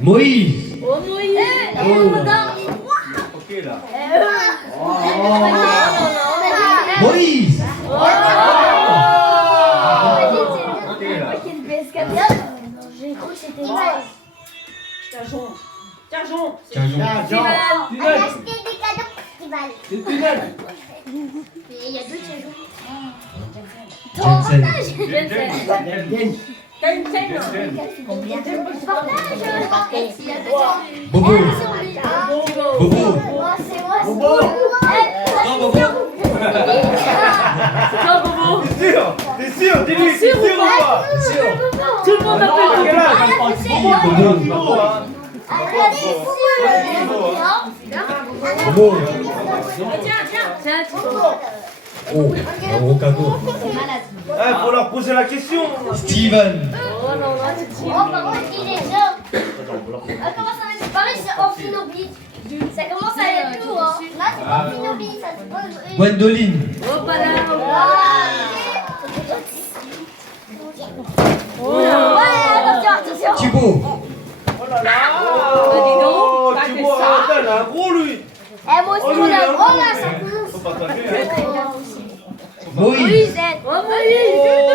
Moïse. Oh Moïse. Ok là. Moïse. Ok là. J'ai cru que c'était Tiajon. Tiajon. Tiens, Jean. Steven. Elle a acheté des cadeaux pour Festival. C'est tunnel. Mais il y a deux Tiajon. Jensen. Jensen. Tencent. Partage. Bobo. Bobo. C'est moi, c'est Bobo. Non, Bobo. C'est toi Bobo. T'es sûr? T'es sûr? Dis-lui, t'es sûr ou pas? Tout le monde appelle Quel âge? Bobo. Bobo. Bobo. Tiens, tiens. Oh, un gros cadeau. Faut leur poser la question. Steven. Oh non, là c'est Oh, par contre, il est jaune. Comment ça va se pareil, c'est Amphinobi. Ça commence à être lourd, hein. Là, c'est Amphinobi, ça se pose. Gwendoline. Oh pas là. Ouais, attention, attention. Thibaut. Oh là là. dis donc, Oh, t'as tu fait vois, ça. attends, il a un gros lui. Eh, moi aussi, Oh, on lui, il a a un gros là, gros. ça commence. Faut pas taper. Oh Moïse. Moïse, Moïse.